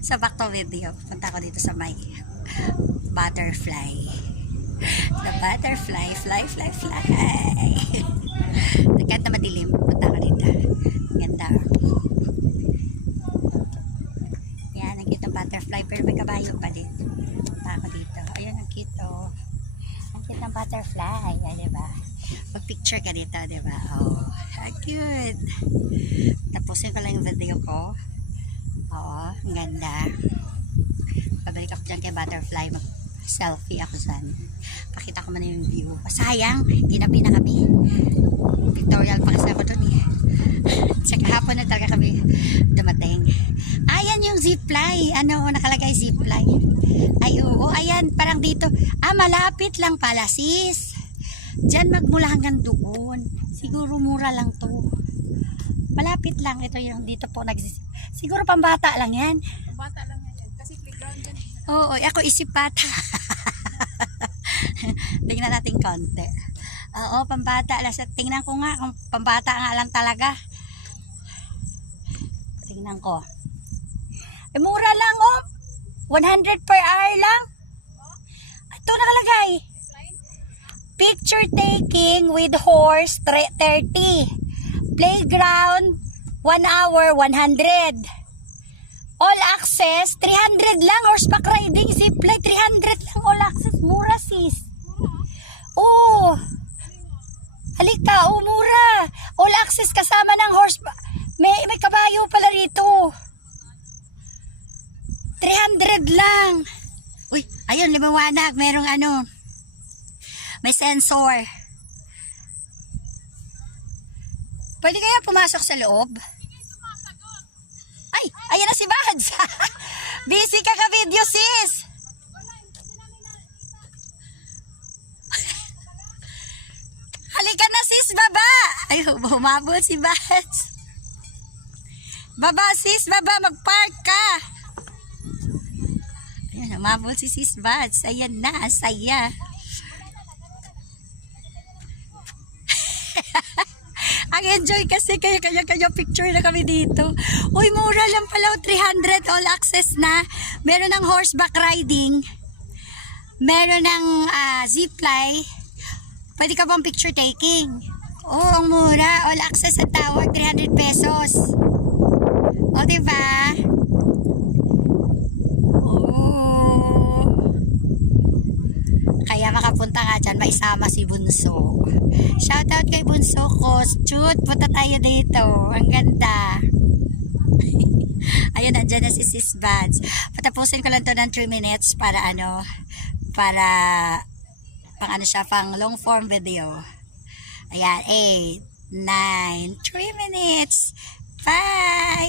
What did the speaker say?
So back to video. Punta ko dito sa may butterfly. The butterfly, fly, fly, fly. Kahit na madilim, punta ko dito. Ganda. Yan, ang cute ng butterfly. Pero may kabayo pa din. Punta ko dito. Ayun, ang cute oh. Ang cute ng butterfly. Ay, diba? Mag-picture ka dito, diba? Oh, cute. Tapusin ko lang yung video ko. Oo, ang ganda. Pabalik ako dyan kay butterfly. Mag-selfie ako dyan. Pakita ko man yung view. Sayang, tinabi na kami. Pictorial pa kasi ako dun eh. Tsaka hapon na talaga kami dumating. Ayan yung zipline. Ano, nakalagay zipline. Ay, oo, ayan, parang dito. Ah, malapit lang pala sis. Diyan magmula hanggang doon. Siguro mura lang to. Malapit lang. Ito yung dito po siguro pambata lang yan. Pambata lang yan. Kasi playground yan. Oo, ako isip bata. Tingnan natin konti. Oo, pambata lang. Tingnan ko nga kung pambata nga lang talaga. Tingnan ko. Eh, mura lang oh. 100 per hour lang. Ito nakalagay. Picture taking with horse 30. Playground 1 hour 100. All access 300 lang. Horseback riding zipline 300 lang. All access mura sis. Oh. Halika, oh mura. All access kasama ng horseback. May kabayo pala rito. 300 lang. Uy, ayun limawanag, merong ano. May sensor. Pwede kaya pumasok sa loob? Ay, ayan na si Bads. Busy ka ka-video, sis. Halika na, sis, baba. Ay, humabol si Bads. Baba, sis, baba, mag-park ka. Ayan, humabol si sis Bads. Ayan na, saya. Ang enjoy kasi kaya picture na kami dito. Uy, mura lang pala, 300 all access na. Meron ng horseback riding. Meron ng zipline. Pwede ka bang picture taking? Oh, ang mura. All access sa tower, 300 pesos. O, diba? Oh. Kaya makapunta ka dyan, maisama si Bunso. Shoutout kay Bunso ko. Shoot, punta tayo dito. Ang ganda. Ayun, nandyan na si Sis Bads. Patapusin ko lang to ng 3 minutes para ano, para pang ano siya, pang long form video. Ayan, 8, 9, 3 minutes. Bye!